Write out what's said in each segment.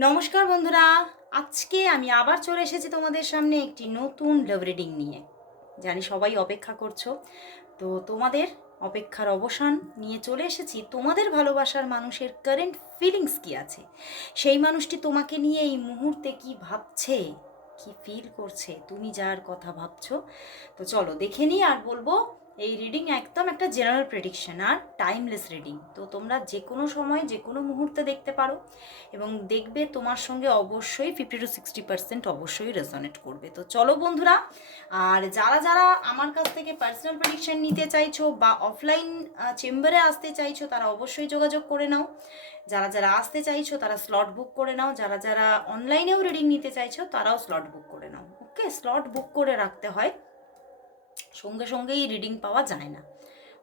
নমস্কার বন্ধুরা, আজকে আমি আবার চলে এসেছি তোমাদের সামনে একটি নতুন লাভ রিডিং নিয়ে। জানি সবাই অপেক্ষা করছ। তো তোমাদের অপেক্ষার অবসান নিয়ে চলে এসেছি। তোমাদের ভালোবাসার মানুষের কারেন্ট ফিলিংস কি আছে? সেই মানুষটি তোমাকে নিয়ে এই মুহূর্তে কি ভাবছে? কি ফিল করছে? তুমি যার কথা ভাবছ? তো চলো দেখে নিই আর বলব এই রিডিং একদম একটা জেনারেল প্রেডিকশন আর টাইমলেস রিডিং তো তোমরা যে কোনো সময়, যে কোনো মুহূর্তে দেখতে পারো এবং দেখবে তোমার সঙ্গে অবশ্যই ফিফটি টু সিক্সটি পার্সেন্ট অবশ্যই রেজনেট করবে। তো চলো বন্ধুরা, আর যারা যারা আমার কাছ থেকে পার্সোনাল প্রেডিকশন নিতে চাইছো বা অফলাইন চেম্বারে আসতে চাইছো, তারা অবশ্যই যোগাযোগ করে নাও। যারা যারা আসতে চাইছো, তারা স্লট বুক করে নাও। যারা যারা অনলাইনেও রিডিং নিতে চাইছো, তারাও স্লট বুক করে নাও। ওকে স্লট বুক করে রাখতে হয়। সঙ্গে সঙ্গেই রিডিং পাওয়া যায় না।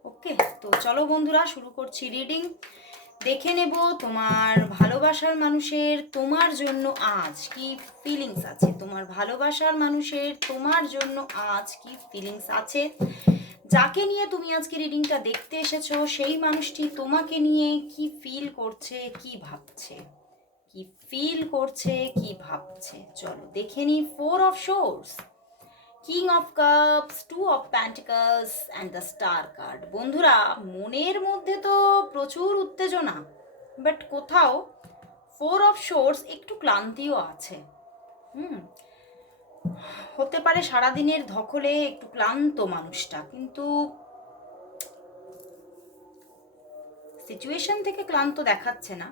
ওকে তো চলো বন্ধুরা, শুরু করছি রিডিং দেখে নেব তোমার ভালোবাসার মানুষের তোমার জন্য আজ কি ফিলিংস আছে। তোমার ভালোবাসার মানুষের তোমার জন্য আজ কি ফিলিংস আছে। যাকে নিয়ে তুমি আজকে রিডিংটা দেখতে এসেছ, সেই মানুষটি তোমাকে নিয়ে কি ফিল করছে, কি ভাবছে? কি ফিল করছে, কি ভাবছে? চলো দেখে নি four of swords king of cups two of pentacles and the star card বন্ধুরা, মনের মধ্যে তো প্রচুর উত্তেজনা বাট কোথাও ফোর অফ শোর্স একটু ক্লান্তিও আছে। হুম, হতে পারে সারাদিনের ধকলে একটু ক্লান্ত মানুষটা, কিন্তু সিচুয়েশন থেকে ক্লান্ত দেখাচ্ছে না।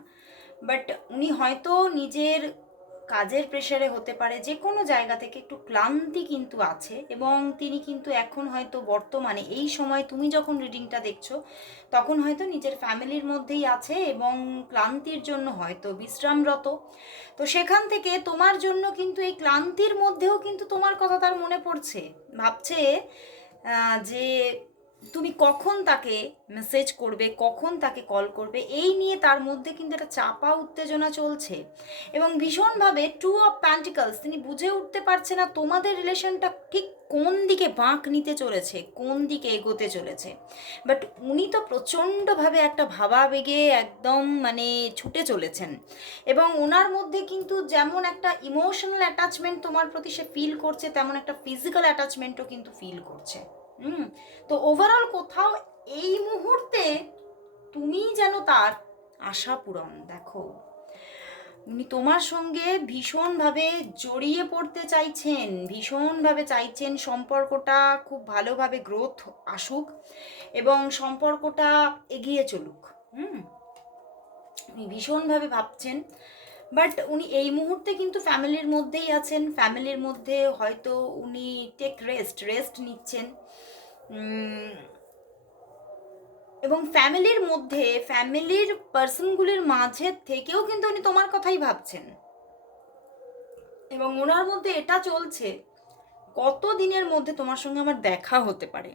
বাট উনি হয়তো নিজের কাজের প্রেশারে হতে পারে যে কোনো জায়গা থেকে একটু ক্লান্তি কিন্তু আছে এবং তিনি কিন্তু এখন হয়তো বর্তমানে এই সময় তুমি যখন রিডিংটা দেখছ, তখন হয়তো নিজের ফ্যামিলির মধ্যেই আছে এবং ক্লান্তির জন্য হয়তো বিশ্রামরত। তো সেখান থেকে তোমার জন্য কিন্তু এই ক্লান্তির মধ্যেও কিন্তু তোমার কথা তার মনে পড়ছে। ভাবছে যে তুমি কখন তাকে মেসেজ করবে, কখন তাকে কল করবে, এই নিয়ে তার মধ্যে কিন্তু একটা চাপা উত্তেজনা চলছে। এবং ভীষণভাবে টু অফ প্যান্টিকলস তিনি বুঝে উঠতে পারছে না তোমাদের রিলেশনটা ঠিক কোন দিকে বাঁক নিতে চলেছে, কোন দিকে এগোতে চলেছে। বাট উনি তো প্রচণ্ডভাবে একটা ভাবাবেগে একদম মানে ছুটে চলেছেন। এবং ওনার মধ্যে কিন্তু যেমন একটা ইমোশনাল অ্যাটাচমেন্ট তোমার প্রতি সে ফিল করছে, তেমন একটা ফিজিক্যাল অ্যাটাচমেন্টও কিন্তু ফিল করছে। হুম, তো ওভারঅল কোথাও এই মুহূর্তে তুমি যেন তার আশা পূরণ, দেখো। উনি তোমার সঙ্গে ভীষণভাবে জড়িয়ে পড়তে চাইছেন, ভীষণভাবে চাইছেন সম্পর্কটা খুব ভালোভাবে গ্রোথ আসুক এবং সম্পর্কটা এগিয়ে চলুক, হুম। উনি ভীষণভাবে ভাবছেন বাট উনি এই মুহূর্তে কিন্তু ফ্যামিলির মধ্যেই আছেন। ফ্যামিলির মধ্যে হয়তো উনি টেক রেস্ট রেস্ট নিচ্ছেন। এবং ফ্যামিলির মধ্যে, ফ্যামিলির পার্সনগুলির মাঝে থেকেও কিন্তু উনি তোমার কথাই ভাবছেন। এবং ওনার মধ্যে এটা চলছে কত দিনের মধ্যে তোমার সঙ্গে আমার দেখা হতে পারে?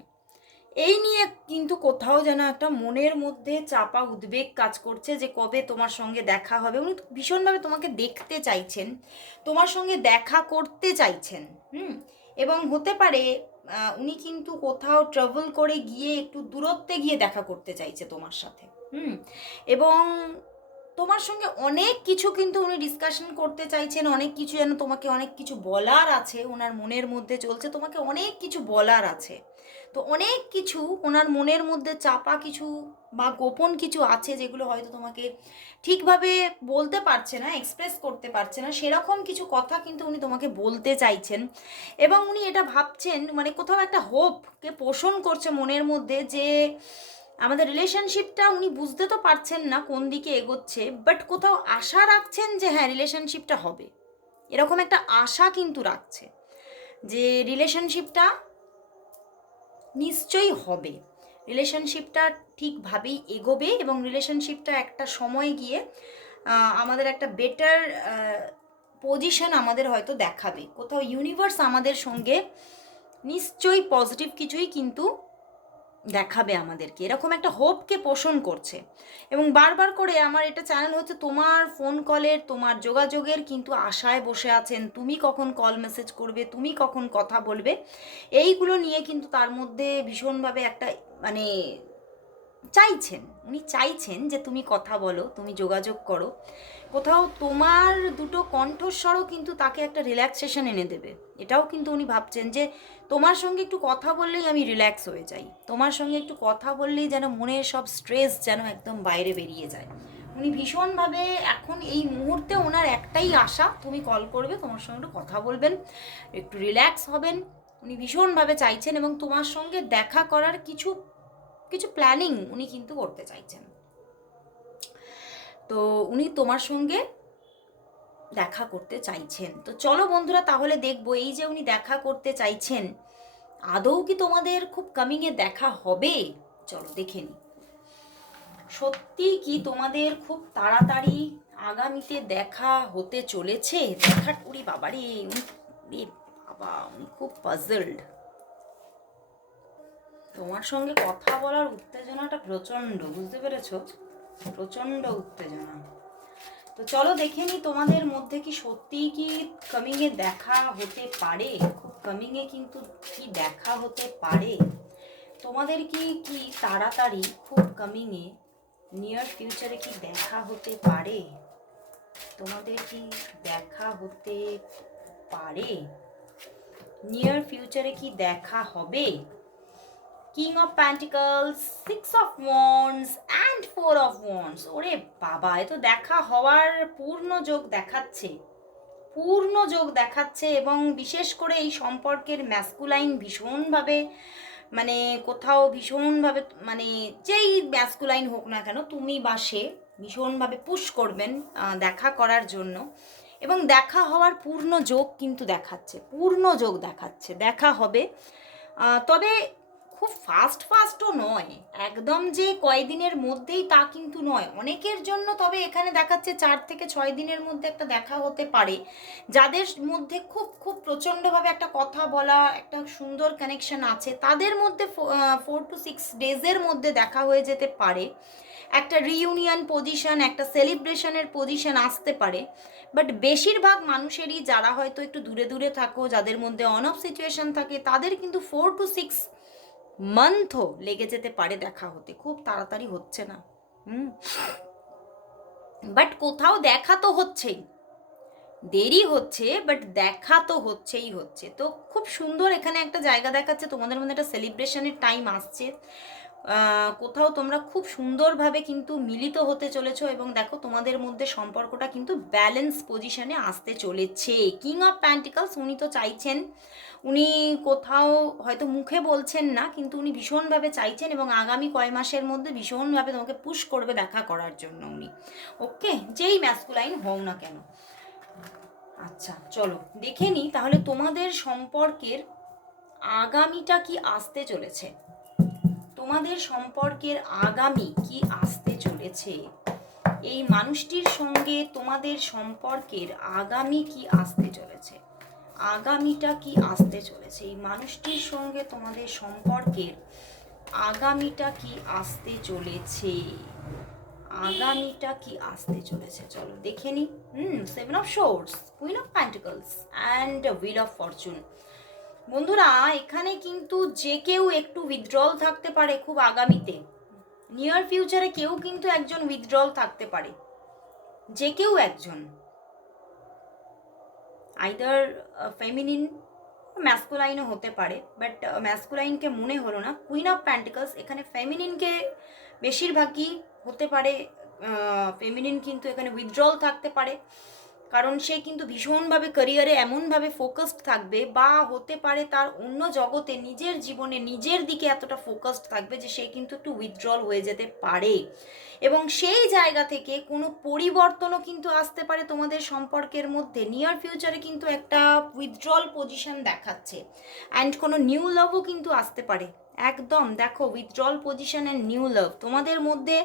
এই নিয়ে কিন্তু কোথাও যেন একটা মনের মধ্যে চাপা উদ্বেগ কাজ করছে যে কবে তোমার সঙ্গে দেখা হবে উনি ভীষণভাবে তোমাকে দেখতে চাইছেন, তোমার সঙ্গে দেখা করতে চাইছেন, হুম? এবং হতে পারে উনি কিন্তু কোথাও ট্রাভেল করে গিয়ে একটু দূরত্বে গিয়ে দেখা করতে চাইছে তোমার সাথে, হুম? এবং তোমার সঙ্গে অনেক কিছু কিন্তু উনি ডিসকাশন করতে চাইছেন, অনেক কিছু যেন তোমাকে অনেক কিছু বলার আছে, ওনার মনের মধ্যে চলছে, তোমাকে অনেক কিছু বলার আছে। তো অনেক কিছু ওনার মনের মধ্যে চাপা কিছু বা গোপন কিছু আছে যেগুলো হয়তো তোমাকে ঠিকভাবে বলতে পারছে না এক্সপ্রেস করতে পারছে না, সেরকম কিছু কথা কিন্তু উনি তোমাকে বলতে চাইছেন। এবং উনি এটা ভাবছেন মানে কোথাও একটা হোপকে পোষণ করছে মনের মধ্যে যে আমাদের রিলেশনশিপটা উনি বুঝতে তো পারছেন না কোন দিকে এগোচ্ছে বাট কোথাও আশা রাখছেন যে হ্যাঁ রিলেশনশিপটা হবে। এরকম একটা আশা কিন্তু রাখছে যে রিলেশনশিপটা নিশ্চয়ই হবে। রিলেশনশিপটা ঠিকভাবেই এগোবে এবং রিলেশনশিপটা একটা সময় গিয়ে আমাদের একটা বেটার পজিশন আমাদের হয়তো দেখাবে। কোথাও ইউনিভার্স আমাদের সঙ্গে নিশ্চয়ই পজিটিভ কিছুই কিন্তু দেখাবে আমাদেরকে। এরকম একটা হোপকে পোষণ করছে। এবং বারবার করে আমার এটা চ্যানেল হচ্ছে, তোমার ফোন কলের তোমার যোগাযোগের কিন্তু আশায় বসে আছেন। তুমি কখন কল মেসেজ করবে? তুমি কখন কথা বলবে? এইগুলো নিয়ে কিন্তু তার মধ্যে ভীষণভাবে একটা মানে চাইছেন। উনি চাইছেন যে, তুমি কথা বলো, তুমি যোগাযোগ করো। কোথাও তোমার দুটো কণ্ঠস্বরও কিন্তু তাকে একটা রিল্যাক্সেশন এনে দেবে। এটাও কিন্তু উনি ভাবছেন যে তোমার সঙ্গে একটু কথা বললেই আমি রিল্যাক্স হয়ে যাই। তোমার সঙ্গে একটু কথা বললেই যেন মনের সব স্ট্রেস যেন একদম বাইরে বেরিয়ে যায়। উনি ভীষণভাবে এখন এই মুহূর্তে ওনার একটাই আশা, তুমি কল করবে, তোমার সঙ্গে একটু কথা বলবেন, একটু রিল্যাক্স হবেন। উনি ভীষণভাবে চাইছেন এবং তোমার সঙ্গে দেখা করার কিছু কিছু প্ল্যানিং উনি কিন্তু করতে চাইছেন। তো উনি তোমার সঙ্গে দেখা করতে চাইছেন। তো চলো বন্ধুরা, তাহলে দেখব এই যে উনি দেখা করতে চাইছেন, আদৌ কি তোমাদের খুব কামিংয়ে দেখা হবে? চলো দেখে নি। সত্যি কি তোমাদের খুব তাড়াতাড়ি আগামীতে দেখা হতে চলেছে? দেখা উনি বাবারে, উনি বাবা, উনি খুব পাজলড তোমার সঙ্গে কথা বলার উত্তেজনাটা প্রচণ্ড, বুঝতে পেরেছ? প্রচণ্ড উত্তেজনা। তো চলো দেখে নি তোমাদের মধ্যে কি সত্যিই কি কামিংয়ে দেখা হতে পারে? খুব কামিংয়ে কিন্তু কি দেখা হতে পারে? তোমাদের কি কি তাড়াতাড়ি খুব কামিংয়ে নিয়ার ফিউচারে কি দেখা হতে পারে? তোমাদের কি দেখা হতে পারে? নিয়ার ফিউচারে কি দেখা হবে? King of pentacles six of wands and four of wands ওরে বাবা, এ তো দেখা হওয়ার পূর্ণ যোগ দেখাচ্ছে। পূর্ণ যোগ দেখাচ্ছে এবং বিশেষ করে এই সম্পর্কের ম্যাসকুলাইন ভীষণভাবে মানে কোথাও ভীষণভাবে মানে যেই ম্যাসকুলাইন হোক না কেন, তুমি বা সে ভীষণভাবে পুশ করবেন দেখা করার জন্য। এবং দেখা হওয়ার পূর্ণ যোগ কিন্তু দেখাচ্ছে, পূর্ণ যোগ দেখাচ্ছে, দেখা হবে। তবে খুব ফাস্ট ফাস্টও নয়। একদম যে কয়দিনের মধ্যেই তা কিন্তু নয়। অনেকের জন্য তবে এখানে দেখাচ্ছে চার থেকে ছয় দিনের মধ্যে একটা দেখা হতে পারে। যাদের মধ্যে খুব খুব প্রচণ্ডভাবে একটা কথা বলা, একটা সুন্দর কানেকশন আছে, তাদের মধ্যে ফোর টু সিক্স ডেজের মধ্যে দেখা হয়ে যেতে পারে। একটা রিউনিয়ন পজিশন একটা সেলিব্রেশনের পজিশন আসতে পারে। বাট বেশিরভাগ মানুষেরই যারা হয়তো একটু দূরে দূরে থাকো, যাদের মধ্যে অন অফ সিচুয়েশন থাকে, তাদের কিন্তু ফোর টু সিক্স মান্থও লেগে যেতে পারে দেখা হতে। খুব তাড়াতাড়ি হচ্ছে না। হুম। বাট কোথাও দেখা তো হচ্ছেই। দেরি হচ্ছে বাট দেখা তো হচ্ছেই হচ্ছে। তো খুব সুন্দর এখানে একটা জায়গা দেখাচ্ছে। তোমাদের মধ্যে একটা সেলিব্রেশনের টাইম আসছে। কোথাও তোমরা খুব সুন্দরভাবে কিন্তু মিলিত হতে চলেছো এবং দেখো তোমাদের মধ্যে সম্পর্কটা কিন্তু ব্যালেন্স পজিশনে আসতে চলেছে। কিং অফ প্যান্টিকলস উনি তো চাইছেন, উনি কোথাও হয়তো মুখে বলছেন না, কিন্তু উনি ভীষণভাবে চাইছেন এবং আগামী কয় মাসের মধ্যে ভীষণভাবে তোমাকে পুশ করবে দেখা করার জন্য উনি। ওকে যেই ম্যাসকুলাইন হও না কেন। আচ্ছা চলো, দেখে নিই, তাহলে তোমাদের সম্পর্কের আগামীটা কি আসতে চলেছে? তোমাদের সম্পর্কের আগামী কি আসতে চলেছে? এই মানুষটির সঙ্গে তোমাদের সম্পর্কের আগামী কি আসতে চলেছে? আগামীটা কি আসতে চলেছে? এই মানুষটির সঙ্গে তোমাদের সম্পর্কের আগামীটা কি আসতে চলেছে? আগামীটা কি আসতে চলেছে? চলো দেখে নি। হুম seven of swords queen of pentacles and wheel of fortune বন্ধুরা, এখানে কিন্তু যে কেউ একটু উইথড্রল থাকতে পারে খুব আগামীতে। নিয়ার ফিউচারে কেউ কিন্তু একজন উইথড্রল থাকতে পারে। যে কেউ একজন। আইদার ফেমিনিন ম্যাসকুলাইনও হতে পারে বাট ম্যাসকুলাইনকে মনে হলো না। কুইন অফ প্যান্টিকলস এখানে ফেমিনিনকে বেশিরভাগই হতে পারে ফেমিনিন কিন্তু এখানে উইথড্রল থাকতে পারে। কারণ সে কিন্তু ভীষণভাবে ক্যারিয়ারে এমনভাবে ফোকাসড থাকবে বা হতে পারে তার অন্য জগতে নিজের জীবনে নিজের দিকে এতটা ফোকাসড থাকবে যে সে কিন্তু একটু উইথড্রল হয়ে যেতে পারে। এবং সেই জায়গা থেকে কোনো পরিবর্তনও কিন্তু আসতে পারে তোমাদের সম্পর্কের মধ্যে। নিয়ার ফিউচারে কিন্তু একটা উইথড্রল পজিশন দেখাচ্ছে। অ্যান্ড কোনো নিউ লাভও কিন্তু আসতে পারে। একদম, দেখো withdrawal position and new love তোমাদের মধ্যে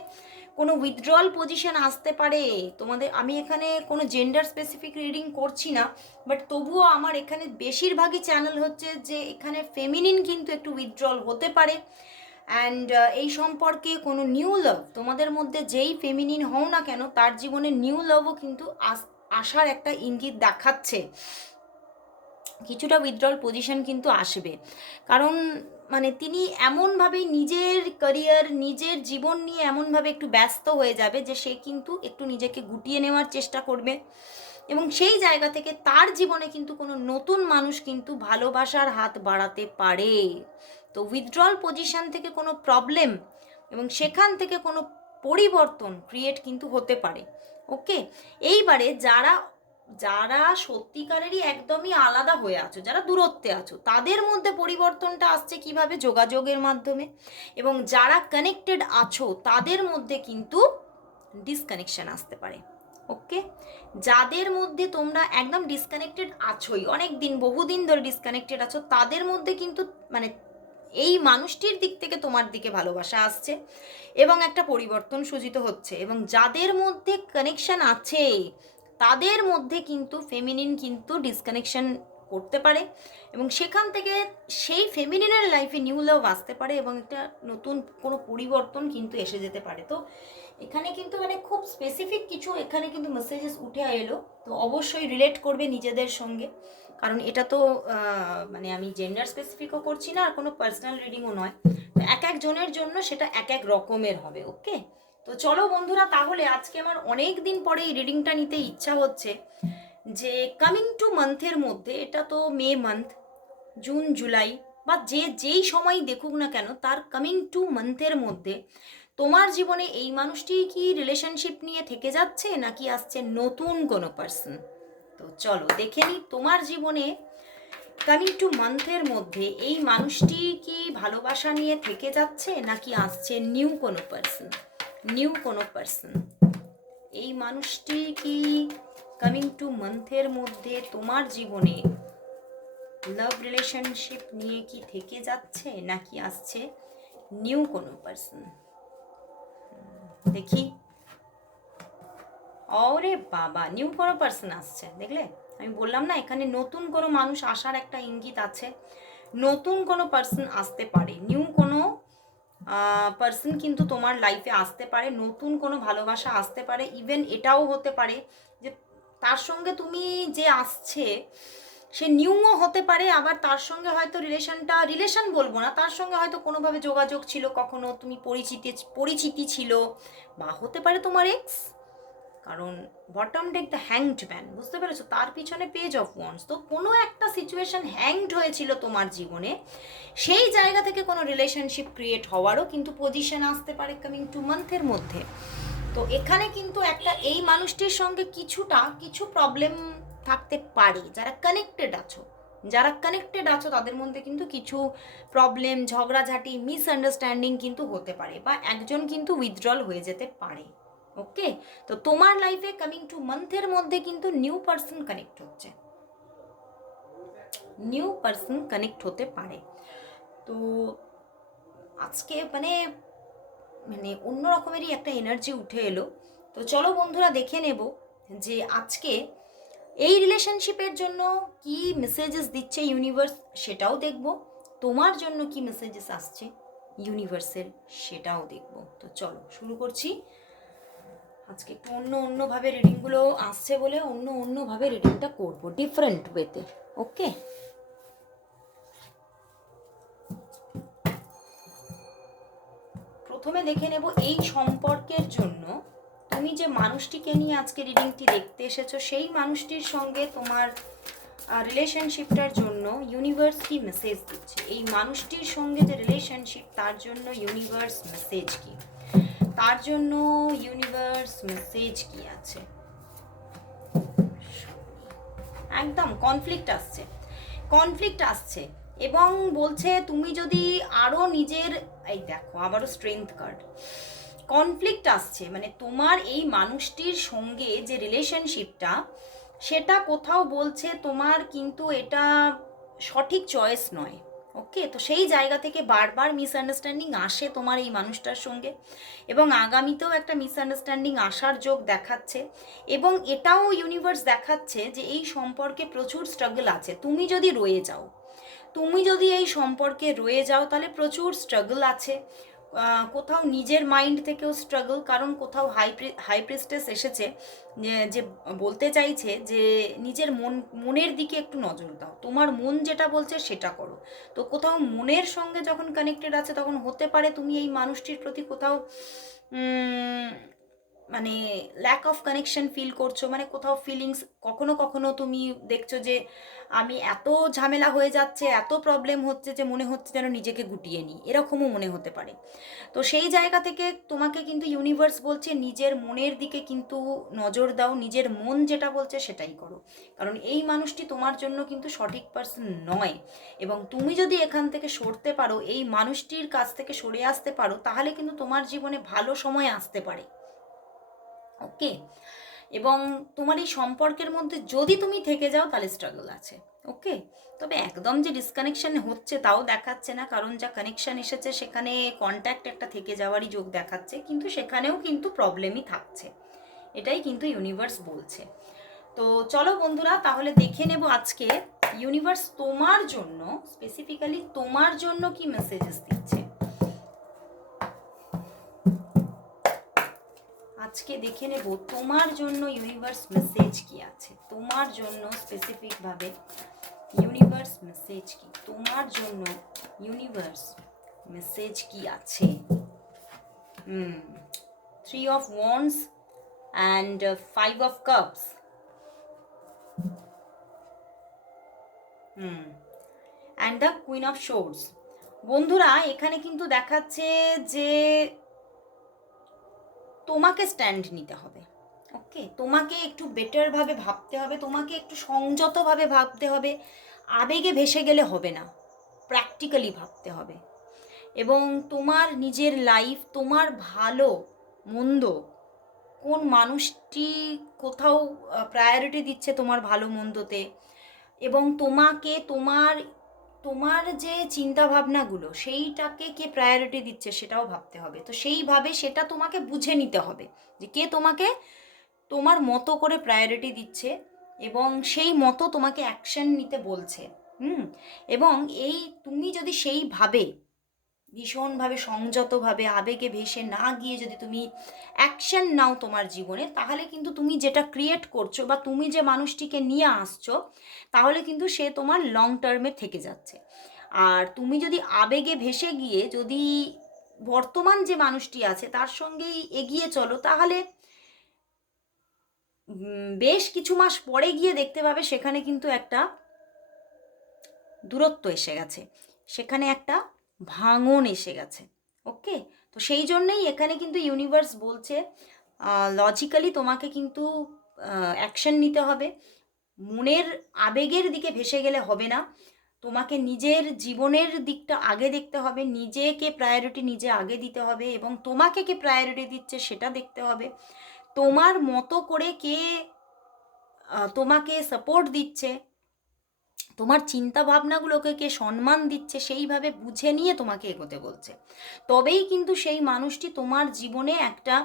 কোনো উইথড্রল পজিশন আসতে পারে? তোমাদের, আমি এখানে কোনো জেন্ডার স্পেসিফিক রিডিং করছি না বাট তবুও আমার এখানে বেশিরভাগই চ্যানেল হচ্ছে যে এখানে ফেমিনিন কিন্তু একটু উইথড্রল হতে পারে। অ্যান্ড এই সম্পর্কে কোনো নিউ লাভ তোমাদের মধ্যে যেই ফেমিনিন হও না কেন, তার জীবনে নিউ লাভও কিন্তু আস- আসার একটা ইঙ্গিত দেখাচ্ছে। কিছুটা উইথড্রল পজিশন কিন্তু আসবে। কারণ মানে তিনি এমনভাবে নিজের ক্যারিয়ার নিজের জীবন নিয়ে এমনভাবে একটু ব্যস্ত হয়ে যাবে যে সে কিন্তু একটু নিজেকে গুটিয়ে নেওয়ার চেষ্টা করবে। এবং সেই জায়গা থেকে তার জীবনে কিন্তু কোনো নতুন মানুষ কিন্তু ভালোবাসার হাত বাড়াতে পারে। তো উইথড্রল পজিশন থেকে কোনো প্রবলেম এবং সেখান থেকে কোনো পরিবর্তন ক্রিয়েট কিন্তু হতে পারে। ওকে এইবারে যারা যারা সত্যিকারেরই একদমই আলাদা হয়ে আছো, যারা দূরত্বে আছো, তাদের মধ্যে পরিবর্তনটা আসছে কীভাবে? যোগাযোগের মাধ্যমে। এবং যারা কানেক্টেড আছো, তাদের মধ্যে কিন্তু ডিসকানেকশন আসতে পারে। ওকে যাদের মধ্যে তোমরা একদম ডিসকানেক্টেড আছোই অনেক দিন বহুদিন ধরে ডিসকানেক্টেড আছো, তাদের মধ্যে কিন্তু মানে এই মানুষটির দিক থেকে তোমার দিকে ভালোবাসা আসছে এবং একটা পরিবর্তন সূচিত হচ্ছে। এবং যাদের মধ্যে কানেকশন আছে তাদের মধ্যে কিন্তু ফেমিনিন কিন্তু ডিসকানেকশন করতে পারে এবং সেখান থেকে সেই ফেমিনিনের লাইফে নিউ লাভ আসতে পারে এবং একটা নতুন কোনো পরিবর্তন কিন্তু এসে যেতে পারে। তো এখানে কিন্তু মানে খুব স্পেসিফিক কিছু এখানে কিন্তু মেসেজেস উঠে এলো। তো অবশ্যই রিলেট করবে নিজেদের সঙ্গে। কারণ এটা তো মানে আমি জেন্ডার স্পেসিফিকও করছি না আর কোনো পার্সোনাল রিডিংও নয়। তো এক একজনের জন্য সেটা এক এক রকমের হবে ওকে তো চলো বন্ধুরা, তাহলে আজকে আমার অনেক দিন পরে এই রিডিংটা নিতে ইচ্ছা হচ্ছে যে কামিং টু মান্থের মধ্যে, এটা তো মে মান্থ জুন জুলাই বা যে যেই সময় দেখুক না কেন, তার কামিং টু মান্থের মধ্যে তোমার জীবনে এই মানুষটি কি রিলেশনশিপ নিয়ে থেকে যাচ্ছে নাকি আসছে নতুন কোনো পার্সন তো চলো দেখে নিই তোমার জীবনে কামিং টু মান্থের মধ্যে এই মানুষটি কি ভালোবাসা নিয়ে থেকে যাচ্ছে নাকি আসছে নিউ কোনো পার্সন নিউ কোনো পার্সন এই মানুষটি কি কামিং টু মান্থের মধ্যে তোমার জীবনে লাভ রিলেশনশিপ নিয়ে কি থেকে যাচ্ছে নাকি আসছে নিউ কোনো পার্সন দেখি। ওরে বাবা নিউ কোনো পার্সন আসছে, দেখলে? আমি বললাম না, এখানে নতুন কোনো মানুষ আসার একটা ইঙ্গিত আছে। নতুন কোনো পার্সন আসতে পারে নিউ কোনো পার্সন কিন্তু তোমার লাইফে আসতে পারে, নতুন কোনো ভালোবাসা আসতে পারে ইভেন এটাও হতে পারে যে তার সঙ্গে তুমি যে আসছে, সে নিউও হতে পারে, আবার তার সঙ্গে হয়তো রিলেশনটা রিলেশন বলব না, তার সঙ্গে হয়তো কোনোভাবে যোগাযোগ ছিল, কখনো তুমি পরিচিতি পরিচিতি ছিল, বা হতে পারে তোমার এক্স কারণ bottom deck the hanged man বুঝতে পেরেছ? তার পিছনে পেজ অফ ওয়ান্স তো কোনো একটা সিচুয়েশন হ্যাংড হয়েছিল তোমার জীবনে, সেই জায়গা থেকে কোনো রিলেশনশিপ ক্রিয়েট হওয়ারও কিন্তু পজিশন আসতে পারে কামিং টু মান্থের মধ্যে। তো এখানে কিন্তু একটা এই মানুষটির সঙ্গে কিছুটা, কিছু প্রবলেম থাকতে পারে। যারা কানেক্টেড আছো, যারা কানেক্টেড আছো, তাদের মধ্যে কিন্তু কিছু প্রবলেম ঝগড়াঝাটি মিসআন্ডারস্ট্যান্ডিং কিন্তু হতে পারে বা একজন কিন্তু উইথড্রল হয়ে যেতে পারে। ওকে তো তোমার লাইফে কামিং টু মান্থের মধ্যে কিন্তু নিউ পার্সন কানেক্ট হচ্ছে। নিউ পার্সন কানেক্ট হতে পারে। তো আজকে মানে মানে অন্য রকমেরই একটা এনার্জি উঠে এলো। তো চলো বন্ধুরা দেখে নেব যে আজকে এই রিলেশনশিপের জন্য কি মেসেজেস দিচ্ছে ইউনিভার্স সেটাও দেখব। তোমার জন্য কি মেসেজেস আসছে ইউনিভার্সের সেটাও দেখব। তো চলো শুরু করছি। আজকে একটু অন্য অন্যভাবে রিডিংগুলো আসছে বলে অন্য অন্যভাবে রিডিংটা করব ডিফারেন্ট ওয়েতে ওকে প্রথমে দেখে নেব এই সম্পর্কের জন্য তুমি যে মানুষটিকে নিয়ে আজকে রিডিংটি দেখতে এসেছ, সেই মানুষটির সঙ্গে তোমার রিলেশনশিপটার জন্য ইউনিভার্স কি মেসেজ দিচ্ছে? এই মানুষটির সঙ্গে যে রিলেশনশিপ তার জন্য ইউনিভার্স মেসেজ কি? তার জন্য ইউনিভার্স মেসেজ কি আছে? একদম কনফ্লিক্ট আসছে। কনফ্লিক্ট আসছে এবং বলছে তুমি যদি আরও নিজের, এই দেখো, আবারও স্ট্রেংথ কার্ড কনফ্লিক্ট আসছে মানে তোমার এই মানুষটির সঙ্গে যে রিলেশনশিপটা সেটা কোথাও বলছে তোমার কিন্তু এটা সঠিক চয়েস নয়। ওকে? তো সেই জায়গা থেকে বারবার মিসআন্ডারস্ট্যান্ডিং আসে তোমার এই মানুষটার সঙ্গে এবং আগামীতেও একটা মিসআন্ডারস্ট্যান্ডিং আসার যোগ দেখাচ্ছে এবং এটাও ইউনিভার্স দেখাচ্ছে যে এই সম্পর্কে প্রচুর স্ট্রাগল আছে। তুমি যদি রয়ে যাও, তুমি যদি এই সম্পর্কে রয়ে যাও তাহলে প্রচুর স্ট্রাগল আছে। কোথাও নিজের মাইন্ড থেকেও স্ট্রাগল কারণ কোথাও হাই হাই প্রেস্টেস এসেছে, যে- বলতে চাইছে যে, নিজের মন, মনের দিকে একটু নজর দাও। তোমার মন যেটা বলছে সেটা করো। তো কোথাও মনের সঙ্গে যখন কানেক্টেড আছে, তখন হতে পারে তুমি এই মানুষটির প্রতি কোথাও মানে ল্যাক অফ কানেকশন ফিল করছ মানে কোথাও ফিলিংস কখনো কখনো তুমি দেখছ যে আমি এত ঝামেলা হয়ে যাচ্ছে, এত প্রবলেম হচ্ছে যে মনে হচ্ছে যেন নিজেকে গুটিয়ে নিই, এরকমও মনে হতে পারে। তো সেই জায়গা থেকে তোমাকে কিন্তু ইউনিভার্স বলছে নিজের মনের দিকে কিন্তু নজর দাও, নিজের মন যেটা বলছে সেটাই করো। কারণ এই মানুষটি তোমার জন্য কিন্তু সঠিক পার্সন নয়। এবং তুমি যদি এখান থেকে সরতে পারো, এই মানুষটির কাছ থেকে সরে আসতে পারো, তাহলে কিন্তু তোমার জীবনে ভালো সময় আসতে পারে। ওকে? এবং তোমার এই সম্পর্কের মধ্যে যদি তুমি থেকে যাও, তাহলে স্ট্রাগল আছে, ওকে? তবে একদম যে ডিসকানেকশন হচ্ছে তাও দেখাচ্ছে না, কারণ যা কানেকশন এসেছে সেখানে কন্ট্যাক্ট একটা থেকে যাওয়ারই যোগ দেখাচ্ছে, কিন্তু সেখানেও কিন্তু প্রবলেমই থাকছে। এটাই কিন্তু ইউনিভার্স বলছে। তো চলো বন্ধুরা, তাহলে দেখে নেব আজকে ইউনিভার্স তোমার জন্য স্পেসিফিক্যালি তোমার জন্য কি মেসেজেস দিচ্ছে। আজকে দেখে নেব তোমার জন্য ইউনিভার্স মেসেজ কি আছে। তোমার জন্য স্পেসিফিক ভাবে ইউনিভার্স মেসেজ কি? তোমার জন্য ইউনিভার্স মেসেজ কি আছে? হুম three of wands and five of cups hmm and the queen of swords বন্ধুরা, এখানে কিন্তু দেখাচ্ছে যে তোমাকে স্ট্যান্ড নিতে হবে ওকে তোমাকে একটু বেটারভাবে ভাবতে হবে, তোমাকে একটু সংযতভাবে ভাবতে হবে, আবেগে ভেসে গেলে হবে না প্র্যাকটিক্যালি ভাবতে হবে। এবং তোমার নিজের লাইফ তোমার ভালো, মন্দ, কোন মানুষটি কোথাও প্রায়োরিটি দিচ্ছে তোমার ভালো, মন্দতে, এবং তোমাকে তোমার তোমার যে চিন্তা ভাবনাগুলো সেইটাকে কে প্রায়োরিটি দিচ্ছে সেটাও ভাবতে হবে। তো সেইভাবে সেটা তোমাকে বুঝে নিতে হবে যে কে তোমাকে তোমার মতো করে প্রায়োরিটি দিচ্ছে এবং সেই মতো তোমাকে অ্যাকশন নিতে বলছে। হুম? এবং এই তুমি যদি সেইভাবে ভীষণভাবে সংযতভাবে আবেগে ভেসে না গিয়ে যদি তুমি অ্যাকশন নাও তোমার জীবনে, তাহলে কিন্তু তুমি যেটা ক্রিয়েট করছ বা তুমি যে মানুষটিকে নিয়ে আসছো, তাহলে কিন্তু সে তোমার লং টার্মে থেকে যাচ্ছে। আর তুমি যদি আবেগে ভেসে গিয়ে যদি বর্তমান যে মানুষটি আছে, তার সঙ্গেই এগিয়ে চলো, তাহলে বেশ কিছু মাস পরে গিয়ে দেখতে পাবে সেখানে কিন্তু একটা দূরত্ব এসে গেছে। সেখানে একটা ভাঙন এসে গেছে ওকে তো সেই জন্যই এখানে কিন্তু ইউনিভার্স বলছে লজিক্যালি তোমাকে কিন্তু অ্যাকশন নিতে হবে। মনের আবেগের দিকে ভেসে গেলে হবে না। তোমাকে নিজের জীবনের দিকটা আগে দেখতে হবে, নিজেকে প্রায়োরিটি নিজে আগে দিতে হবে এবং তোমাকে কে প্রায়োরিটি দিচ্ছে সেটা দেখতে হবে। তোমার মতো করে কে তোমাকে সাপোর্ট দিচ্ছে তোমার চিন্তা ভাবনাগুলোকে কে সম্মান দিচ্ছে সেইভাবে বুঝে নিয়ে তোমাকে এগোতে বলছে। তবেই কিন্তু সেই মানুষটি তোমার জীবনে একটা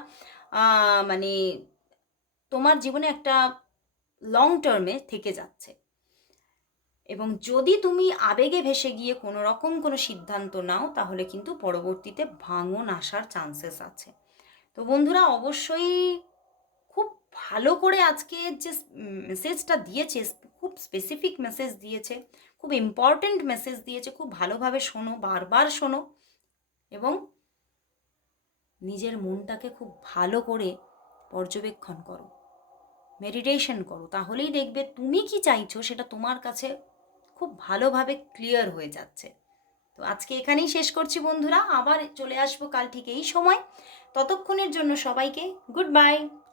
মানে তোমার জীবনে একটা লং টার্মে থেকে যাচ্ছে। এবং যদি তুমি আবেগে ভেসে গিয়ে কোনো রকম কোনো সিদ্ধান্ত নাও, তাহলে কিন্তু পরবর্তীতে ভাঙন আসার চান্সেস আছে। তো বন্ধুরা, অবশ্যই ভালো করে আজকে যে মেসেজটা দিয়েছে খুব স্পেসিফিক মেসেজ দিয়েছে, খুব ইম্পর্ট্যান্ট মেসেজ দিয়েছে, খুব ভালোভাবে শোনো, বারবার শোনো এবং নিজের মনটাকে খুব ভালো করে পর্যবেক্ষণ করো মেডিটেশন করো। তাহলেই দেখবে তুমি কি চাইছো সেটা তোমার কাছে খুব ভালোভাবে ক্লিয়ার হয়ে যাচ্ছে। তো আজকে এখানেই শেষ করছি বন্ধুরা, আবার চলে আসব কাল ঠিক এই সময়। ততক্ষণের জন্য সবাইকে গুড বাই